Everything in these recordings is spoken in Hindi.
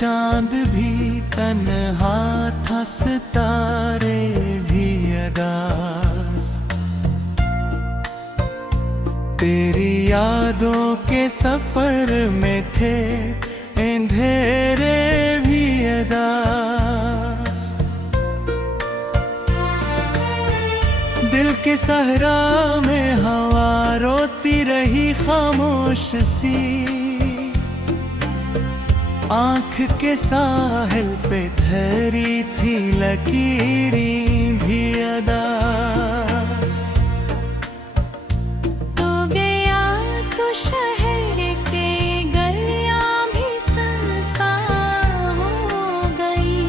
चांद भी तन्हा था, सितारे भी अदास। तेरी यादों के सफर में थे अंधेरे भी अदास। दिल के सहरा में हवा रोती रही खामोश सी, आँख के साहिल पे ठहरी थी लकीरें भी अदास। तो गया तो शहर के गलियां भी सुनसान हो गई।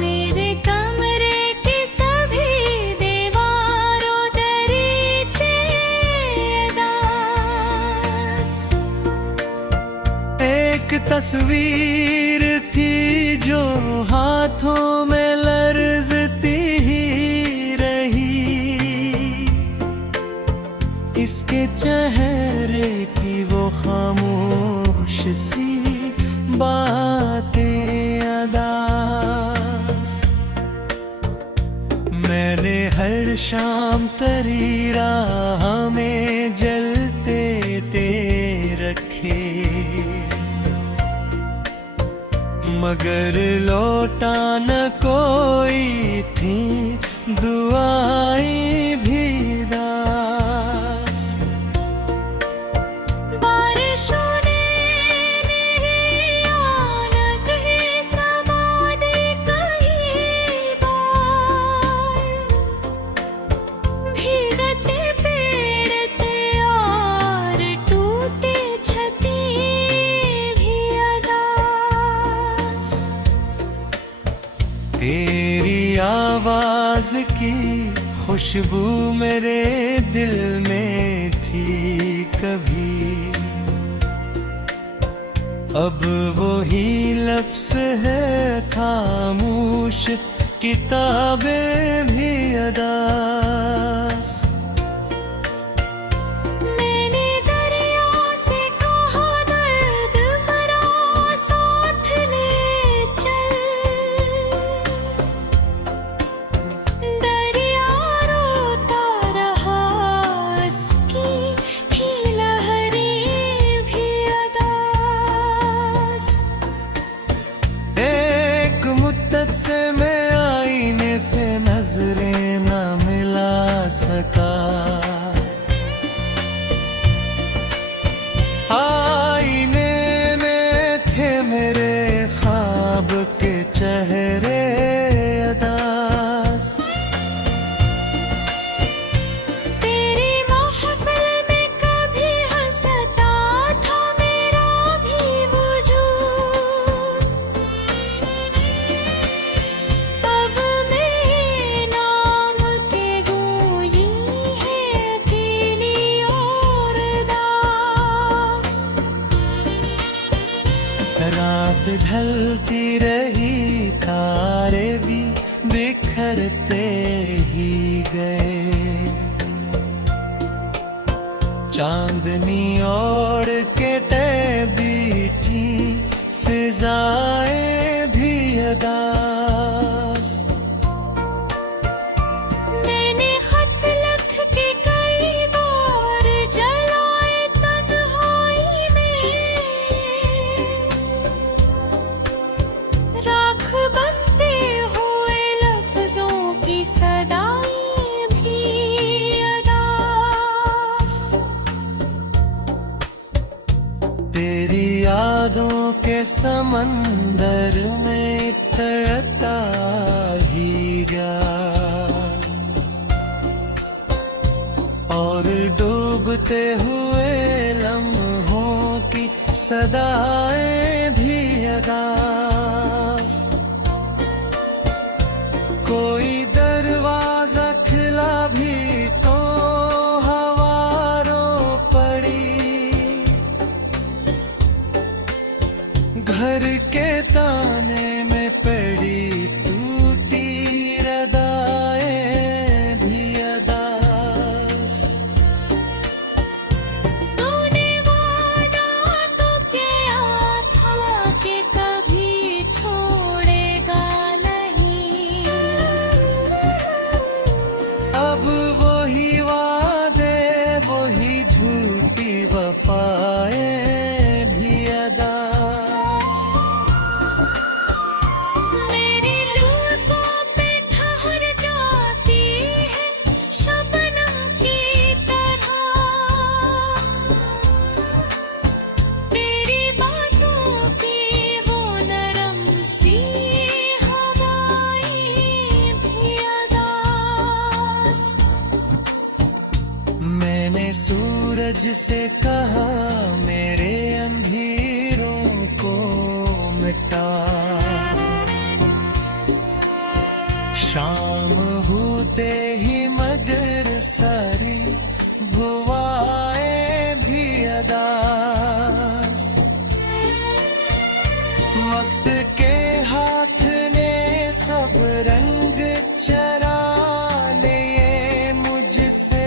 मेरे कमरे की सभी दीवारों दरीचे अदास। एक तस्वीर थी जो हाथों में लर्जती ही रही, इसके चेहरे की वो खामोश सी बातें अदास। मैंने हर शाम तेरी राह में जलते ते रखे, मगर लौटा न कोई थी दुआएं भी दास। बारिशों ने मेरी आनतें समा दी कई बार। भीगते पेड़ थे और टूटे छतें भी अदास। तेरी आवाज की खुशबू मेरे दिल में थी कभी, अब वही लफ्ज़ है खामोश किताबें भी अदास। मैंने दरिया से कहा दर्द मरा साथ ले चल। दरिया रोता रहा, उसकी ही लहरें भी अदास। एक मुद्दत से मैं आईने से नजरें न मिला सका, आईने में थे मेरे ख्वाब के चेहरे अदास। तेरी महफिल में कभी हंसता था मेरा भी वजूद। अब मेरे नाम के गूंजी है अकेली और दास। रात ढलती रही, तारे भी बिखरते ही गए, चांदनी ओढ़ के तय बीठी फिजाएं भी अदास। मैंने खत लिख के कई बार जलाए तन्हाई में, राख बनते हुए लफ्जों की सदाएं भी अदास। तेरी यादों के समंदर में तैरता ही गया, और डूबते हुए लम्हों की सदाएं भी अदास। कोई दरवाजा खुला भी तो हवा रो पड़ी, घर के ताने में पड़ी टूटी रदाएं भी अदास। तूने वादा तो किया मुझसे कहा मेरे अंधेरों को मिटा। शाम होते ही मगर सारी भुवाएं भी अदास। वक्त के हाथ ने सब रंग चरा लिए मुझसे।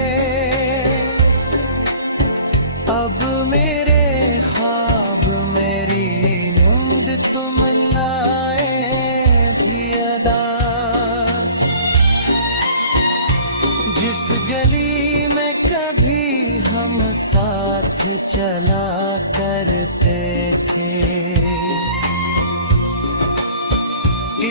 अब मेरे ख्वाब मेरी नींद तुम लाए भी अदास। जिस गली में कभी हम साथ चला करते थे,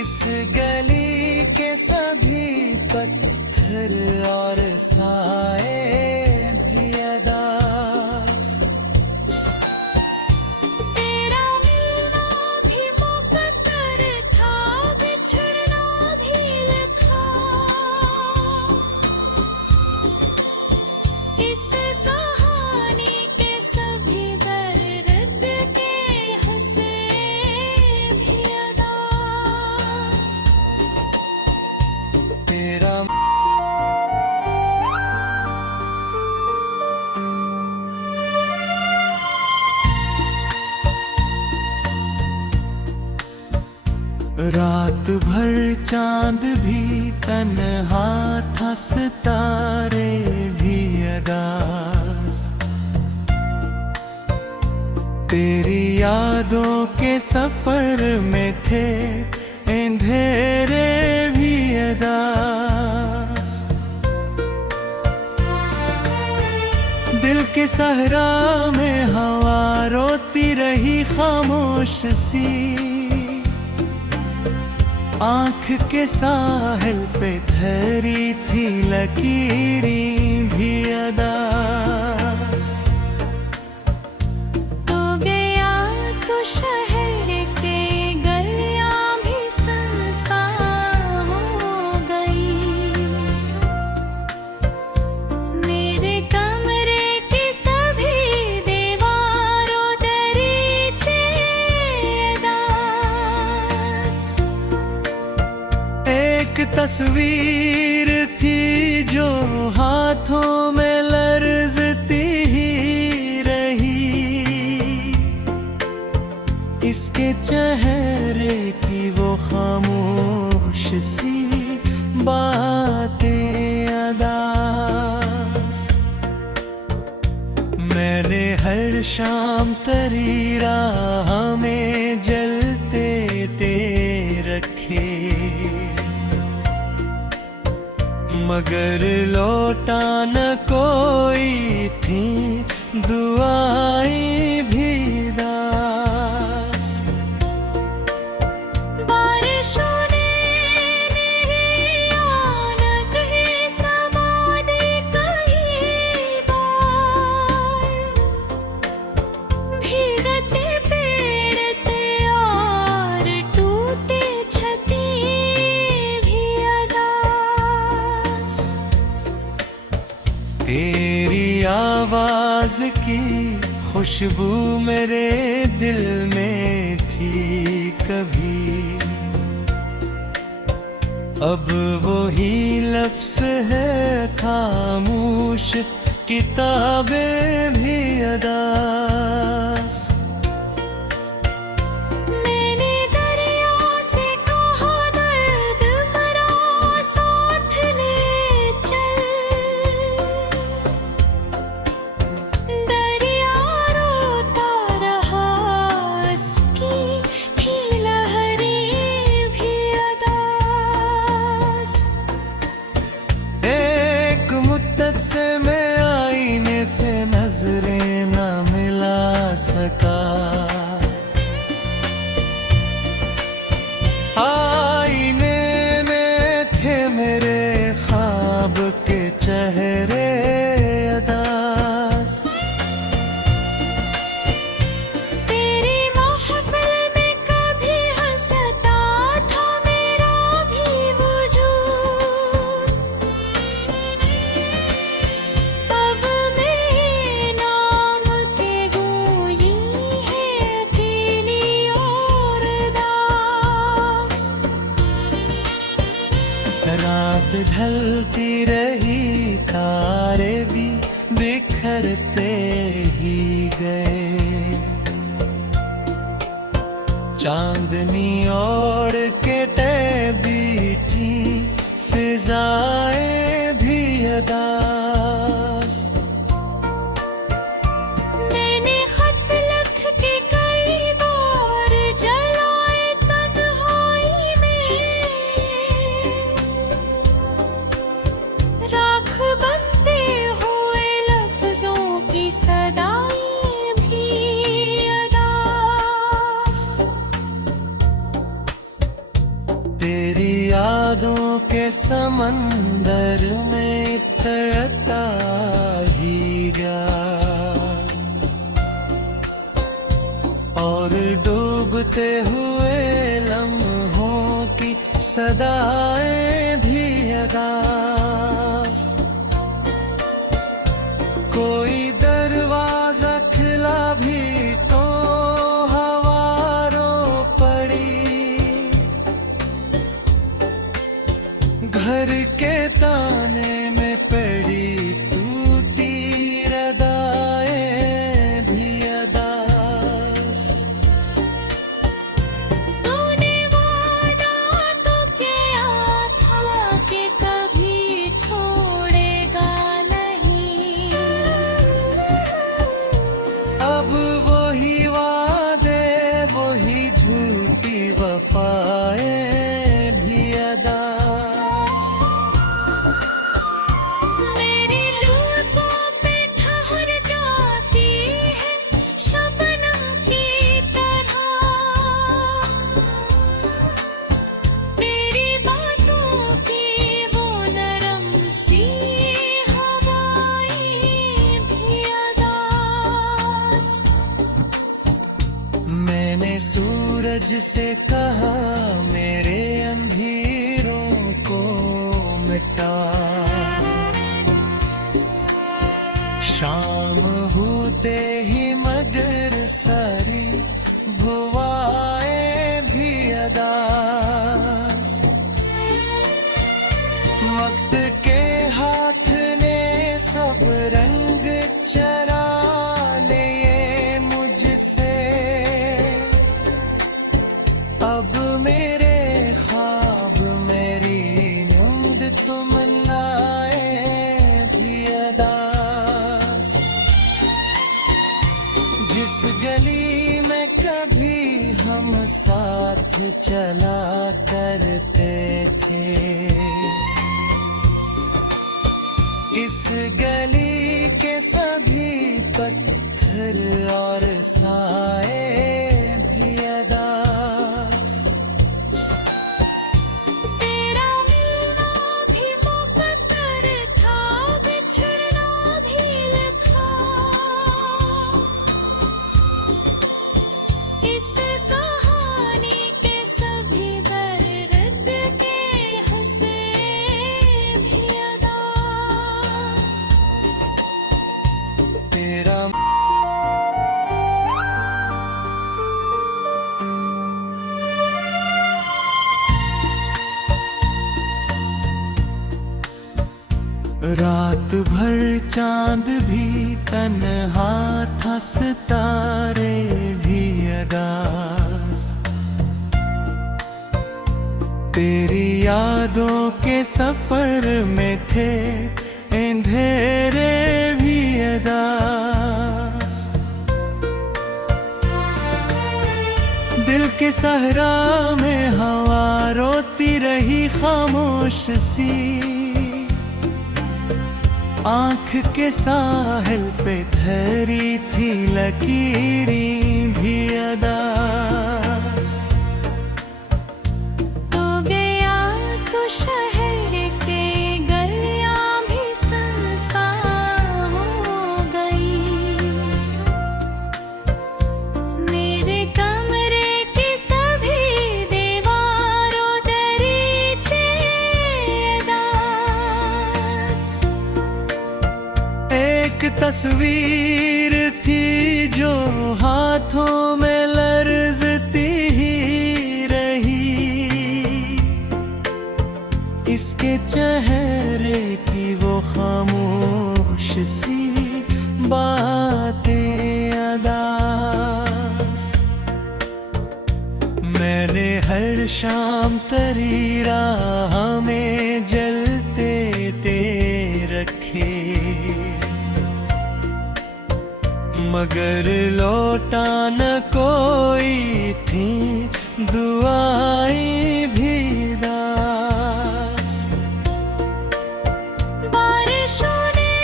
इस गली के सभी पत्थर और साए भी अदास। तेरा मिलना भी मुकद्दर था, बिछड़ना भी लिखा। इस कहानी के सभी दर्द के हंसे भी अदास। तेरा रात भर चांद भी तन्हा था, सितारे भी अदास। तेरी यादों के सफर में थे अंधेरे भी अदास। दिल के सहरा में हवा रोती रही खामोश सी। आँख के साहिल पे ठहरी थी लकीरें भी अदास। तो गया तो शहर के गलियां भी सुनसान हो गई। मेरे कमरे के सभी दीवारों दरीचे अदास। एक तस्वीर थी जो हाथों में लर्जती ही रही। इसके चेहरे की वो खामोश सी बातें अदास। मैंने हर शाम तेरी राह में जलते ते रखे, मगर लौटा न कोई थी दुआएं भी दास। बारिशों ने नहीं आना कहीं समाधि कहीं बार। भीगते पेड़ थे और टूटे छती भी अदास। तेरी आवाज की खुशबू मेरे दिल में थी कभी। अब वही लफ्ज़ है खामोश, किताबें भी अदास। मैंने दरिया से कहा दर्द मरा साथ ले चल। दरिया रोता रहा, उसकी भी लहरें भी अदास। एक मुद्दत से मैं आईने से नजरें न मिला सका। आईने में थे मेरे ख्वाब के चेहरे अदास। तेरी महफिल में कभी हंसता था मेरा भी वजूद। अब मैं ना ढलती रही, तारे भी बिखरते ही गए। चांदनी ओढ़ के तय बीठी, फिजाएं भी अदास। मैंने खत लिख के कई बार जलाए तन्हाई में, राख बनते हुए लफ्जों की सदाएं भी अदास। तेरी यादों के समंदर में तैरता ही गया, और डूबते हुए लम्हों की सदाएं भी अदास। कोई दरवाजा खुला भी तो हवा रो पड़ी, घर के ताने में पड़ी टूटी रदाएं भी अदास। तूने वादा तो किया था कि कभी छोड़ेगा नहीं, अब वही वादे, वही झूठी वफाएं भी अदास। मेरी लूकों पे ठहर जाती है शबनम की तरह, तेरी बातों की वो नरम सी हवाएं भी अदास। मैंने सूरज से कहा मेरे अंधेरों को मिटा, शाम होते ही मगर सारी भुवाएं भी अदास। वक्त के हाथ ने सब रंग चरा लिए मुझसे, अब मेरे ख्वाब मेरी नींद तमन्नाएं भी अदास। जिस गली में कभी हम साथ चला करते थे, इस गली के सभी पत्थर और साए भी अदास। तेरा मिलना भी मुकद्दर था, बिछड़ना भी लिखा, इस कहानी के सभी दर्द के हंसे भी अदास। तेरा रात भर चांद भी तन्हा था, सितारे भी अदास। तेरी यादों के सफर में थे अंधेरे भी अदास। दिल के सहरा में हवा रोती रही खामोश सी, आँख के साहिल पे ठहरी थी लकीरें भी अदास। तो गया तो शहर के गलियां भी सुनसान हो गई, मेरे कमरे की सभी दीवारों दरीचे अदास। एक तस्वीर थी जो हाथों में लर्जती ही रही, इसके चेहरे तूने हर शाम तरी राह में जलते ते रखे, मगर लौटा न कोई थी दुआएं भी दास। बारिशों ने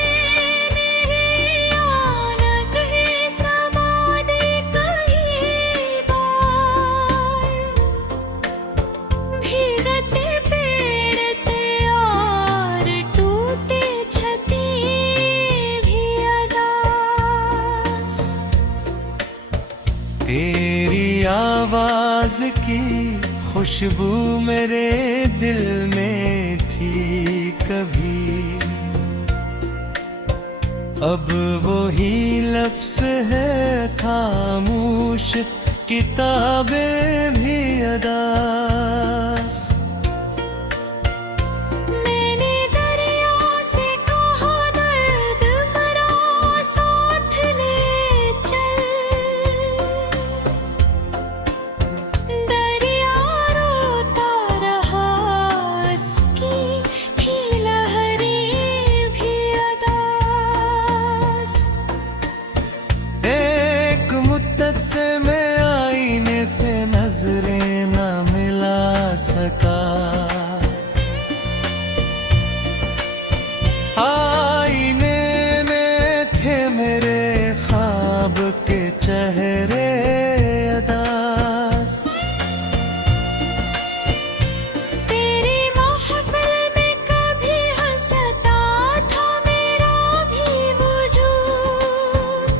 नहीं आना कहीं समा दे कहीं बार, भीगते पेड़ तैयार टूटे छती भी अदास। तेरी आवाज की खुशबू मेरे दिल में थी कभी, अब वही लफ्ज़ है खामोश किताबें भी अदास। मैंने दरिया से कहा दर्द मरा साथ ले चल, दरिया रोता रहा उसकी थी लहरें भी अदास। एक मुद्दत से मैं आईने से नजरें न मिला सका, आईने में थे मेरे ख्वाब के चेहरे अदास। तेरी महफिल में कभी हंसता था मेरा भी वजूद,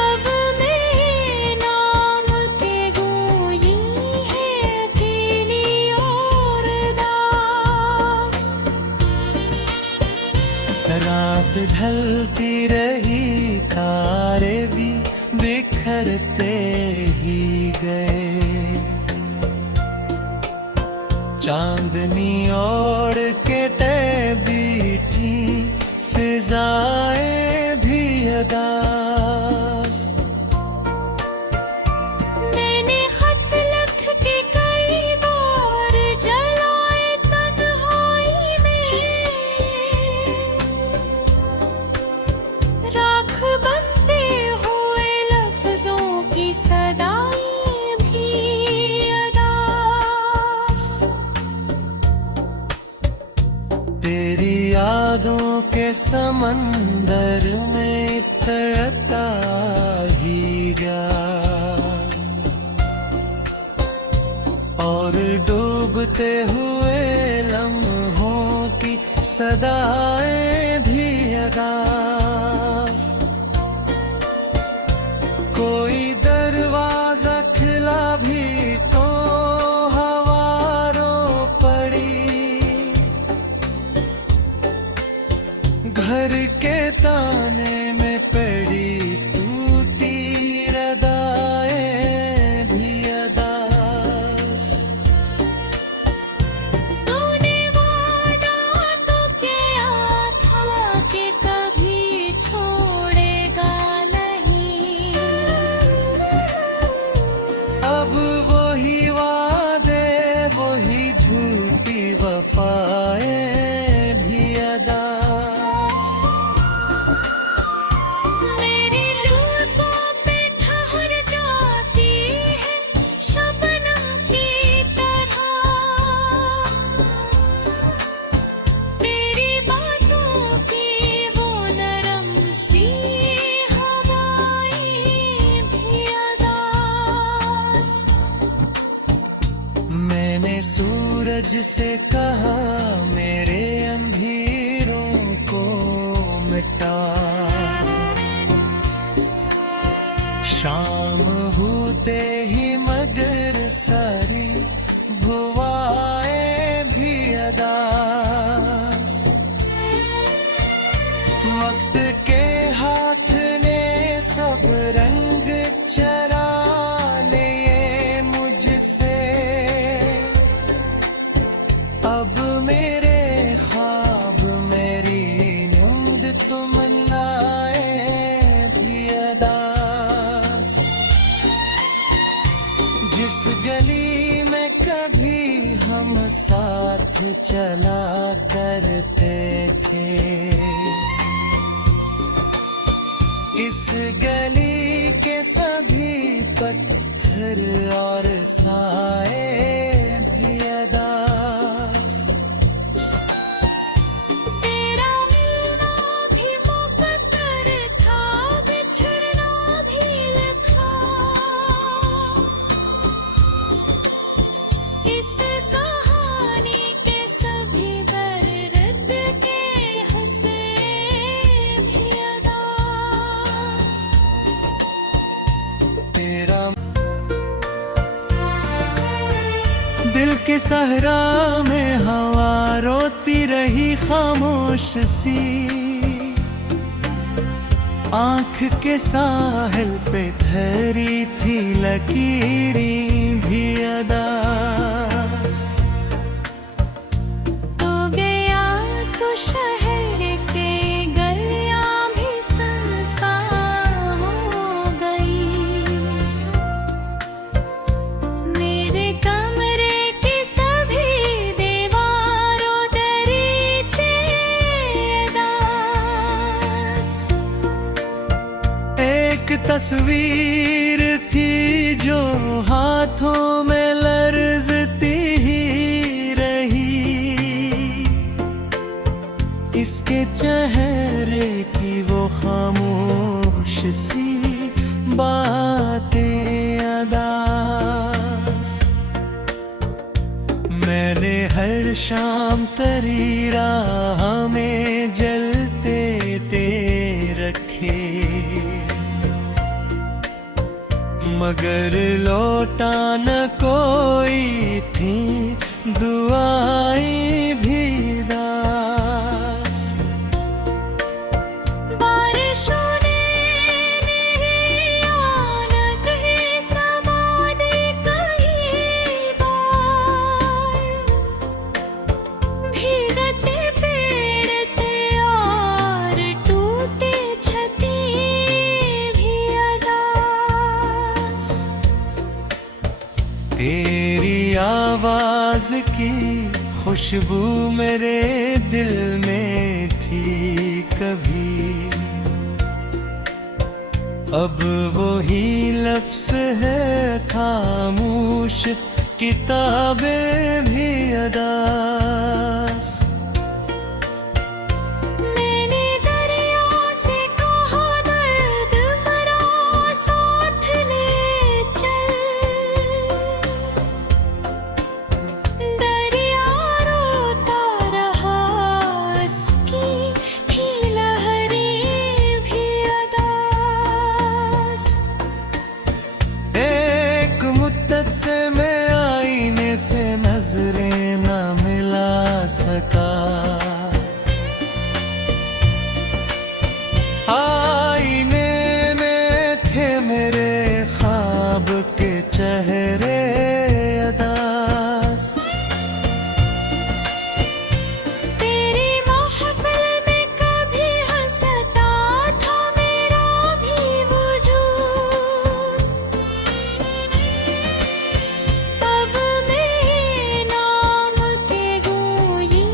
अब मेरे नाम के गूंजी है अकेली और दास। रात ढलती रही तारे भी बिखरते ही गए, चांदनी ओढ़ के तय बीठी फिजाएं भी अदास। मैंने खत लिख के कई बार जलाए तन्हाई में, राख बनते हुए लफ्जों की सदाई भी अदास। तेरी यादों के समंदर में तरता ही गया, और डूबते हुए लम्हों की सदाएं भी अदास। कोई दरवाजा खुला भी तो हवारों पड़ी, घर के ताने में पड़ी टूटी रदाएं भी अदास। तूने वादा तो किया था कि कभी छोड़ेगा नहीं, अब वही वादे वही झूठी वफाएं भी अदास। मेरी लूकों पे ठहर जाती है शबनम की तरह, तेरी बातों की वो नरम सी हवाएं भी अदास। मैंने सूरज से कहा मेरे अंधेरों को मिटा, शाम होते ही मगर सारी भुवाएं भी अदास। वक्त के हाथ ने सब रंग चरा लिए मुझसे, अब मेरे ख्वाब मेरी नींद तमन्नाएं भी अदास। गली में कभी हम साथ चला करते थे, इस गली के सभी पत्थर और साए भी अदास। तेरा मिलना भी मुकद्दर था, बिछड़ना भी लिखा। इस कहानी के सभी दर्द के हंसे भी अदास। तेरा दिल के सहरा में हवा रोती रही खामोश सी, आंख के साहिल पे ठहरी थी लकीरें भी अदास। तो गया तो शहर के गलियां भी सुनसान हो गई। मेरे कमरे की सभी दीवारों दरीचे अदास। एक तस्वीर थी जो हाथों में लर्जती ही रही, इसके चेहरे की वो खामोश सी बातें अदास। मैंने हर शाम तेरी राह में जलते ते रखे, मगर लौटा न कोई थी दुआएं भी दास। बारिशों ने नहीं आना कहीं समाने कहीं बार। भीगते पेड़ थे और टूटे छती भी अदास। तेरी आवाज की खुशबू मेरे दिल में थी कभी, अब वही लफ्ज है खामोश किताबें भी अदास। मैंने दरिया से कहा दर्द मरा साथ ले चल। दरिया रोता रहा, उसकी ही लहरें भी अदास। एक मुद्दत से मैं आईने से नजरें न मिला सका, आईने में थे मेरे ख्वाब के चेहरे अदास। तेरी महफिल में कभी हंसता था मेरा भी वजूद। अब मेरे नाम के गूंजी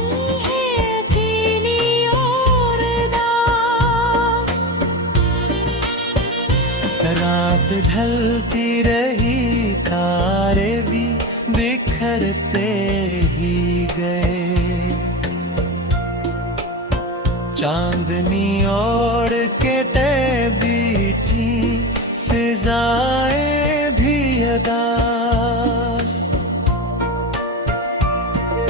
है अकेली और दास। रात ढलती रही, तारे भी बिखरते ही गए, चांदनी ओढ़ के तय बीठी फिजाएं भी अदास।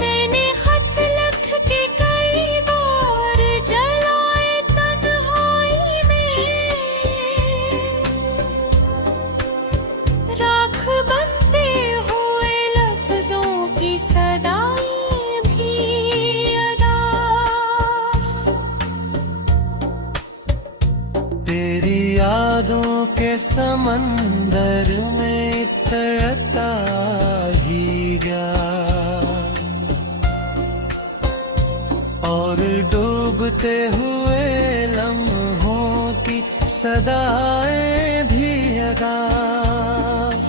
मैंने खत लिख के कई बार जलाए तन्हाई में, राख बनते हुए लफ्जों की सदाई भी अदास। तेरी यादों के समंदर में तरता ही गया, और डूबते हुए लम्हों की सदाएं भी अदास।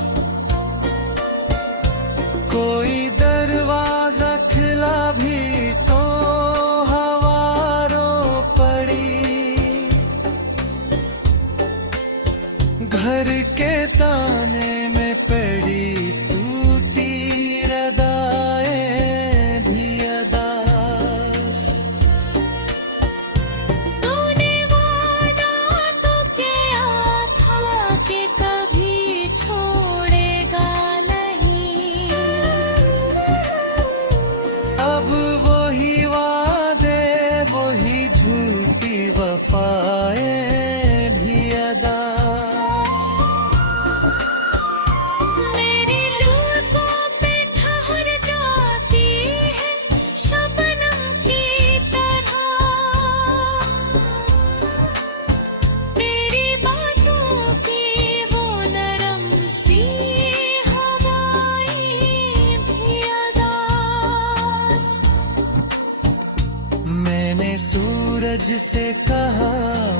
सूरज से कहा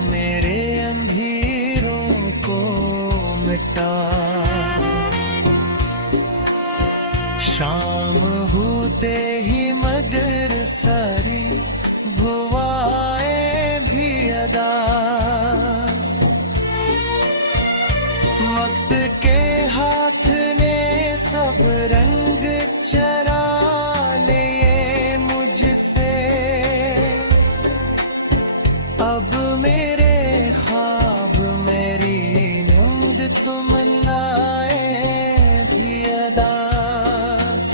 मेरे अंधेरों को मिटा, शाम होते ही मगर सारी भुआएं भी अदास, वक्त के हाथ ने सब रंग चरा लिए मुझसे, अब मेरे ख्वाब मेरी नींद तुम लाए भी अदास।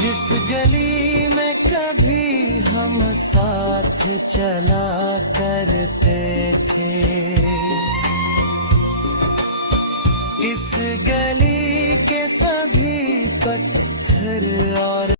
जिस गली में कभी हम साथ चला करते थे, इस गली के सभी पत्थर और